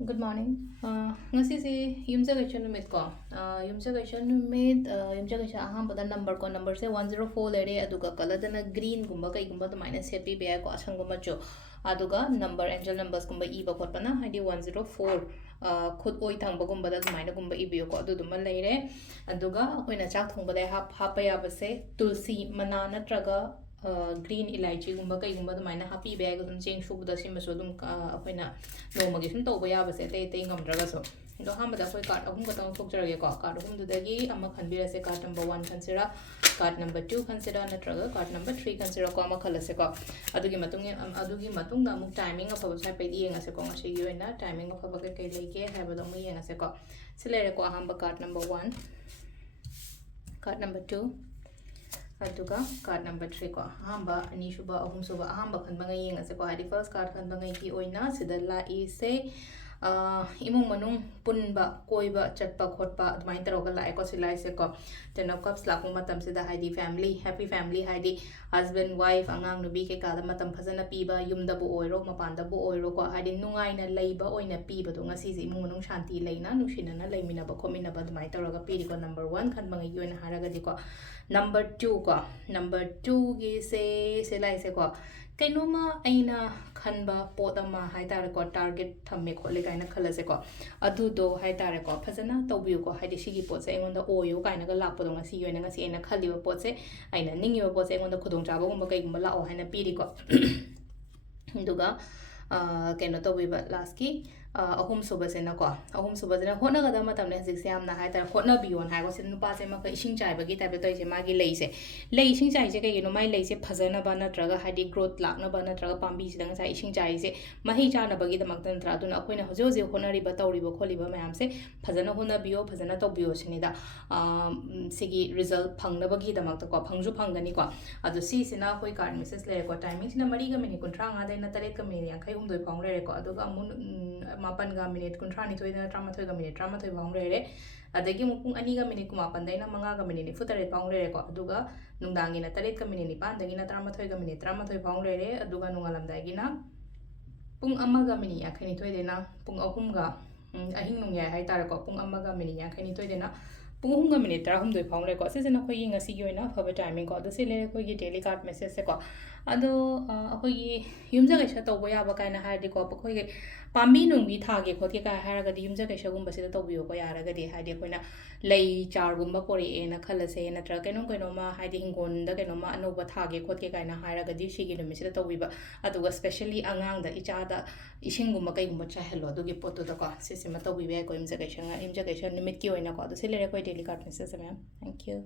Good morning. Ngasigi yumjagation numit ko. Yumjagation numit yumjagation ahambada number ko number se 104 lere aduga color dana green gumba kai gumba to minus happy be ko asanguma macho aduga number angel numbers gumba iba khotpana haidi 104 khud oi thangba gumba da maina gumba ibi ko adu duma leire aduga hoina chak thongba da hapa ya base tulsi mana natraga green elaichi gumba kai gumba to maina happy be ko dum change fu da sim so dum hoina ꯅꯣꯡꯃꯒꯤ ꯁꯨꯝ ꯇꯧꯕ ꯌꯥꯕꯁꯦ ꯑꯇꯩ ꯑꯇꯩ ꯉꯝꯗ꯭ꯔꯒꯁꯨ ꯑꯗꯣ ꯑꯍꯥꯟꯕꯗ ꯑꯩꯈꯣꯏ ꯀꯥꯔꯠ ꯑꯍꯨꯝ ꯈꯛꯇꯪ ꯊꯣꯛꯆꯔꯒꯦꯀꯣ ꯀꯥꯔꯠ ꯑꯍꯨꯝꯗꯨꯗꯒꯤ ꯑꯃ ꯈꯟꯕꯤꯔꯁꯦ ꯀꯥꯔꯠ ꯅꯝꯕꯔ 1 ꯈꯟꯁꯤꯔꯥ ꯀꯥꯔꯠ ꯅꯝꯕꯔ 2 ꯈꯟꯁꯤꯔꯥ ꯅꯠꯇ꯭ꯔꯒ ꯀꯥꯔꯠ ꯅꯝꯕꯔ 3 ꯈꯟꯁꯤꯔꯥꯀꯣ ꯑꯃ ꯈꯜꯂꯁꯦꯀꯣ ꯑꯗꯨꯒꯤ ꯃꯇꯨꯡꯗ ꯑꯃꯨꯛ ꯇꯥꯏꯃꯤꯡ ꯑꯐꯕꯁꯨ ꯍꯥꯏꯐꯦꯠ ꯌꯦꯡꯉꯁꯦꯀꯣ ꯉꯁꯤꯒꯤ ꯑꯣꯏꯅ ꯇꯥꯏꯃꯤꯡ ꯑꯐꯕ ꯀꯩꯀꯩ ꯂꯩꯒꯦ ꯍꯥꯏꯕꯗꯣ ꯑꯃꯨꯛ ꯌꯦꯡꯉꯁꯦꯀꯣ ꯁꯤ ꯂꯩꯔꯦꯀꯣ ꯑꯍꯥꯟꯕ ꯀꯥꯔꯠ ꯅꯝꯕꯔ 1 ꯀꯥꯔꯠ ꯅꯝꯕर 2 ꯑꯗꯨꯒ ꯀꯥꯔꯠ ꯅꯝꯕꯔ 3 ꯀꯣ ꯑꯍꯥꯟꯕ ꯑꯅꯤꯁꯨꯕ ꯑꯍꯨꯝꯁꯨꯕ ꯑꯍꯥꯟꯕ ꯈꯟꯕꯉꯩ ꯌꯦꯡꯉꯁꯦꯀꯣ ꯍꯥꯏꯗꯤ ꯐꯥꯔꯁ ꯀꯥꯔꯠ ꯈꯟꯕꯉꯩꯒꯤ ꯑꯣꯏꯅ ꯁꯤꯗ ꯂꯥꯛꯏꯁꯦ ꯏꯃꯨꯡ ꯃꯅꯨꯡ ꯄꯨꯟꯕ ꯀꯣꯏꯕ ꯆꯠꯄ ꯈꯣꯠꯄ ꯑꯗꯨꯃꯥꯏꯅ ꯇꯧꯔꯒ ꯂꯥꯛꯑꯦꯀꯣ ꯁꯤ ꯂꯥꯛꯏꯁꯦꯀꯣ ꯇꯦꯟ ꯑꯣꯐ ꯀꯞꯁ ꯂꯥꯛꯄ ꯃꯇꯝꯁꯤꯗ ꯍꯥꯏꯗꯤ ꯐꯦꯃꯤꯂꯤ ꯍꯦꯄꯤ ꯐꯦꯃꯤꯂꯤ ꯍꯥꯏꯗꯤ ꯍꯁꯕꯦꯟ ꯋꯥꯏꯐ ꯑꯉꯥꯡ ꯅꯨꯕꯤ ꯀꯩꯀꯥꯗ ꯃꯇꯝ ꯐꯖꯅ ꯄꯤꯕ ꯌꯨꯝꯗꯕꯨ ꯑꯣꯏꯔꯣ ꯃꯄꯥꯟꯗꯕꯨ ꯑꯣꯏꯔꯣꯀꯣ ꯍꯥꯏꯗꯤ ꯅꯨꯡꯉꯥꯏꯅ ꯂꯩꯕ ꯑꯣꯏꯅ ꯄꯤꯕꯗꯣ ꯉꯁꯤꯁꯦ ꯏꯃꯨꯡ ꯃꯅꯨꯡ ꯁꯥꯟꯇꯤ ꯂꯩꯅ ꯅꯨꯡꯁꯤꯅꯅ ꯂꯩꯃꯤꯟꯅꯕ ꯈꯣꯠꯃꯤꯟꯅꯕ ꯑꯗꯨꯃꯥꯏꯅ ꯇꯧꯔꯒ ꯄꯤꯔꯤꯀꯣ ꯅꯝꯕꯔ 1 ꯈꯟꯕꯉꯩꯒꯤ ꯑꯣꯏꯅ ꯍꯥꯏꯔꯒꯗꯤꯀꯣ ꯅꯝꯕꯔ 2 ꯀꯣ ꯅꯝꯕꯔ 2ꯒꯤꯁꯦ ꯁꯤ ꯂꯥꯛꯏꯁꯦꯀꯣ ꯀꯩꯅꯣꯃ ꯑꯩꯅ ꯈꯟꯕ ꯄꯣꯠ ꯑꯃ ꯍꯥꯏꯇꯥꯔꯦꯀꯣ ꯇꯥꯔꯒꯦꯠ ꯊꯝꯃꯦ ꯈꯣꯠꯂꯦ ꯀꯥꯏꯅ ꯈꯜꯂꯁꯦꯀꯣ ꯑꯗꯨꯗꯣ ꯍꯥꯏꯇꯥꯔꯦꯀꯣ ꯐꯖꯅ ꯇꯧꯕꯤꯌꯨꯀꯣ ꯍꯥꯏꯗꯤ ꯁꯤꯒꯤ ꯄꯣꯠꯁꯦ ꯑꯩꯉꯣꯟꯗ ꯑꯣꯏꯌꯣ ꯀꯥꯏꯅꯒ ꯂꯥꯛꯄꯗꯣ ꯉꯁꯤꯒꯤ ꯑꯣꯏꯅ ꯉꯁꯤ ꯑꯩꯅ ꯈꯜꯂꯤꯕ ꯄꯣꯠꯁꯦ ꯑꯩꯅ ꯅꯤꯡꯉꯤꯕ ꯄꯣꯠꯁꯦ ꯑꯩꯉꯣꯟꯗ ꯈꯨꯗꯣꯡꯆꯥꯕꯒꯨꯝꯕ ꯀꯩꯒꯨꯝꯕ ꯂꯥꯛꯑꯣ ꯍꯥꯏꯅ ꯄꯤꯔꯤꯀꯣ ꯑꯗꯨꯒ ꯀꯩꯅꯣ ꯇꯧꯕꯤꯕ ꯂꯥꯁꯀꯤ ꯑꯍꯨꯝꯁꯨꯕꯁꯤꯅꯀꯣ ꯑꯍꯨꯝꯁꯨꯕꯁꯤꯅ ꯍꯣꯠꯅꯒꯗꯕ ꯃꯇꯝꯅꯦ ꯍꯧꯖꯤꯛꯁꯦ ꯌꯥꯝꯅ ꯍꯥꯏꯇꯥꯔꯦ ꯍꯣꯠꯅꯕꯤꯌꯣꯅ ꯍꯥꯏꯀꯣ ꯁꯤꯗ ꯅꯨꯄꯥꯁꯦ ꯃꯈ ꯏꯁꯤꯡ ꯆꯥꯏꯕꯒꯤ ꯇꯥꯏꯞꯇ ꯇꯧꯔꯤꯁꯦ ꯃꯥꯒꯤ ꯂꯩꯁꯦ ꯂꯩ ꯏꯁꯤꯡ ꯆꯥꯏꯁꯦ ꯀꯩꯒꯤꯅꯣ ꯃꯥꯏ ꯂꯩꯁꯦ ꯐꯖꯅꯕ ꯅꯠꯇ꯭ꯔꯒ ꯍꯥꯏꯗꯤ ꯒ꯭ꯔꯣꯠ ꯂꯥꯛꯅꯕ ꯅꯠꯇ꯭ꯔꯒ ꯄꯥꯝꯕꯤꯁꯤꯗ ꯉꯁꯥꯏ ꯏꯁꯤꯡ ꯆꯥꯏꯔꯤꯁꯦ ꯃꯍꯩ ꯆꯥꯅꯕꯒꯤꯗꯃꯛꯇ ꯅꯠꯇ꯭ꯔꯥ ꯑꯗꯨꯅ ꯑꯩꯈꯣꯏꯅ ꯍꯧꯖꯤꯛ ꯍꯧꯖꯤꯛ ꯍꯣꯠꯅꯔꯤꯕ ꯇꯧꯔꯤꯕ ꯈꯣꯠꯂꯤꯕ ꯃꯌꯥꯝꯁꯦ ꯐꯖꯅ ꯍꯣꯠꯅꯕꯤꯌꯣ ꯐꯖꯅ ꯇꯧꯕꯤꯌꯣ ꯁꯤꯅꯤꯗ ꯁꯤꯒꯤ ꯔꯤꯖꯜꯠ ꯐꯪꯅꯕꯒꯤꯗꯃꯛꯇꯀꯣ ꯐꯪꯁꯨ ꯐꯪꯒꯅꯤꯀꯣ ꯑꯗꯣ ꯁꯤꯁꯤꯅ ꯑꯩꯈꯣꯏ ꯀꯥꯔꯠ ꯃꯦꯁꯦꯖ ꯂꯩꯔꯦꯀꯣ ꯇꯥꯏꯃꯤꯡꯁꯤꯅ 4ꯒ ꯃꯤꯅꯤꯠ 35ꯗꯩꯅ 7ꯒ ꯃꯤꯅꯤꯠ 52 ꯐꯥꯎ ꯂꯩꯔꯦꯀꯣ ꯑꯗꯨꯒ ꯑꯃꯨꯛ 7ꯒ ꯃꯤꯅꯤꯠ 32ꯗꯩꯅ 13ꯒ ꯃꯤꯅꯤꯠ 13 ꯐꯥꯎ ꯂꯩꯔꯦ ꯑꯗꯒꯤ ꯑꯃꯨꯛ ꯄꯨꯡ 2ꯒ ꯃꯤꯅꯤꯠ 19ꯗꯩꯅ 5ꯒ ꯃꯤꯅꯤꯠ 48 ꯐꯥꯎ ꯂꯩꯔꯦꯀꯣ ꯑꯗꯨꯒ ꯅꯨꯡꯗꯥꯡꯒꯤꯅ 7ꯒ ꯃꯤꯅꯤꯠ 9ꯗꯒꯤꯅ 13ꯒ ꯃꯤꯅꯤꯠ 13 ꯐꯥꯎ ꯂꯩꯔꯦ ꯑꯗꯨꯒ ꯅꯣꯡꯉꯥꯜꯂꯝꯗꯥꯏꯒꯤꯅ ꯄꯨꯡ 1ꯒ ꯃꯤꯅꯤꯠ 52ꯗꯩꯅ ꯄꯨꯡ 3ꯒ ꯑꯍꯤꯡ ꯅꯣꯡꯌꯥꯏ ꯍꯥꯏꯇꯥꯔꯦꯀꯣ ꯄꯨꯡ 1ꯒ ꯃꯤꯅꯤꯠ 52ꯗꯩꯅ ꯄꯨꯡ 3ꯒ ꯃꯤꯅꯤꯠ 16 ꯐꯥꯎ ꯂꯩꯀꯣ ꯁꯤꯁꯤꯅ ꯑꯩꯈꯣꯏꯒꯤ ꯉꯁꯤꯒꯤ ꯑꯣꯏꯅ ꯑꯐꯕ ꯇꯥꯏꯃꯤꯡꯀꯣ ꯑꯗꯣ ꯁꯤ ꯂꯩꯔꯦ ꯑꯩꯈꯣꯏꯒꯤ ꯗꯦꯂꯤ ꯀꯥꯔꯠ ꯃꯦꯁꯦꯖꯁꯦꯀꯣ ꯑꯗꯣ ꯑꯩꯈꯣꯏꯒꯤ ꯌꯨꯝꯖꯀꯩꯁ ꯇꯧꯕ ꯌꯥꯕ ꯀꯥꯏꯅ ꯍꯥꯏꯔꯗꯤꯀꯣ ꯑꯩꯈꯣꯏꯒꯤ ꯄꯥꯝꯕꯤ ꯅꯨꯡꯕꯤ ꯊꯥꯒꯦ ꯈꯣꯠꯀꯦ ꯀꯥꯏ ꯍꯥꯏꯔꯒꯗꯤ ꯌꯨꯝꯖꯀꯩꯁꯒꯨꯝꯕꯁꯤꯗ ꯇꯧꯕꯤꯌꯣꯀꯣ ꯌꯥꯔꯒꯗꯤ ꯍꯥꯏꯗꯤ ꯑꯩꯈꯣꯏꯅ ꯂꯩ ꯆꯥꯔꯒꯨꯝꯕ ꯄꯣꯔꯛꯑꯦꯅ ꯈꯜꯂꯁꯦ ꯅꯠꯇ꯭ꯔꯒ ꯀꯩꯅꯣꯝꯃ ꯍꯥꯏꯗꯤ ꯍꯤꯡꯒꯣꯜꯗ ꯀꯩꯅꯣꯝꯃ ꯑꯅꯧꯕ ꯊꯥꯒꯦ ꯈꯣꯠꯀꯦ ꯀꯥꯏꯅ ꯍꯥꯏꯔꯒꯗꯤ ꯁꯤꯒꯤ ꯅꯨꯃꯤꯠꯁꯤꯗ ꯇꯧꯕꯤꯕ ꯑꯗꯨꯒ ꯁ꯭ꯄꯦꯁꯦꯜꯂꯤ ꯑꯉꯥꯡꯗ ꯏꯆꯥꯗ ꯏꯁꯤꯡꯒꯨꯝꯕ ꯀꯩꯒꯨꯝꯕ ꯆꯥꯏꯍꯜꯂꯣ ꯑꯗꯨꯒꯤ ꯄꯣꯠꯇꯨꯗꯀꯣ ꯁꯤꯁꯤꯃ ꯇꯧꯕꯤꯕ ꯌꯥꯏꯀꯣ ꯌꯨꯝꯖꯀꯩꯁ ꯅꯨꯃꯤꯠꯀꯤ ꯑꯣꯏꯅꯀꯣ ꯑꯗꯣ ꯁꯤ ꯂꯩꯔꯦ ꯑꯩꯈꯣꯏ ꯗꯦꯂꯤ ꯀꯥꯔꯠ ꯃꯦꯁꯦꯖꯁꯦ ꯃꯌꯥꯝ ꯊꯦꯡꯛ ꯌꯨ